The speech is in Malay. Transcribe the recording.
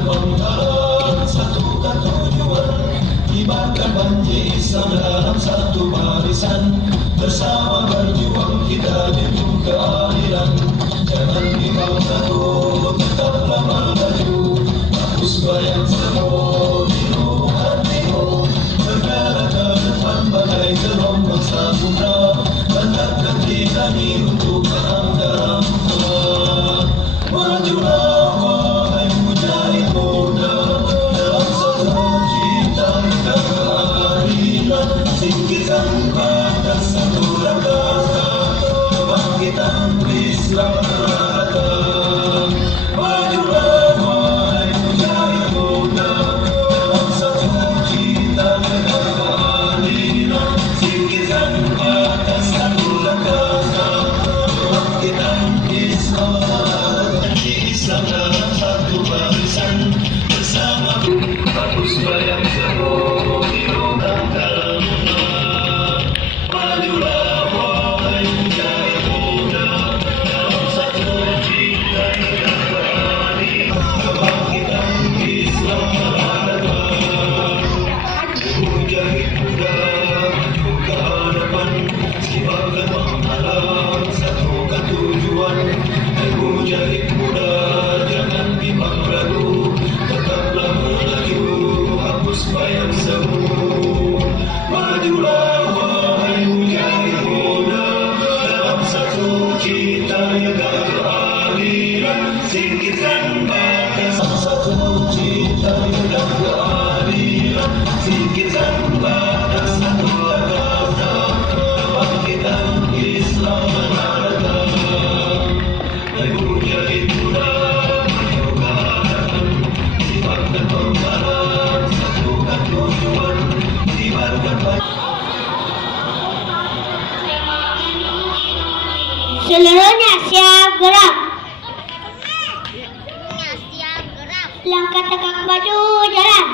penghargaan satukan tujuan, kibarkan banji Islam dalam satu barisan, bersama berjuang kita junjung keadilan. Jangan bimbang takut, tetaplah melaju, hapus bayang semua di lubuk hatimu, bergerak ke depan bagai gelombang samudra, bentangkan kita ini untuk menang dalam perang. Majulah wahai mujahid muda, dalam satu cita dan keadilan, singkirkan batas satu rasa, kebangkitan Islam datang. Majulah wahai mujahid muda, dalam satu cita dan keadilan, singkirkan batas satu rasa, kebangkitan Islam dalam satu barisan, bersama hapus bayang semua di lubang dalamnya. Majulah wahai mujahid muda, dalam satu cita dan keadilan, kebangkitan Islam datang. Mujahid muda maju ke hadapan, kibarkan penghalang satukan tujuan. Mujahid muda jangan bimbang ragu, tetaplah melaju, hapus bayang semu. Majulah wahai mujahid muda, dalam satu cita dan keadilan, singkirkan batas satu cita dan keadilan, singkirkan batas satu rasa, kebangkitan Islam datang. Mujahid muda maju ke hadapan, kibarkan penghargaan satukan tujuan, kibarkan seluruhnya siap gerak. Langkah tegak maju jalan.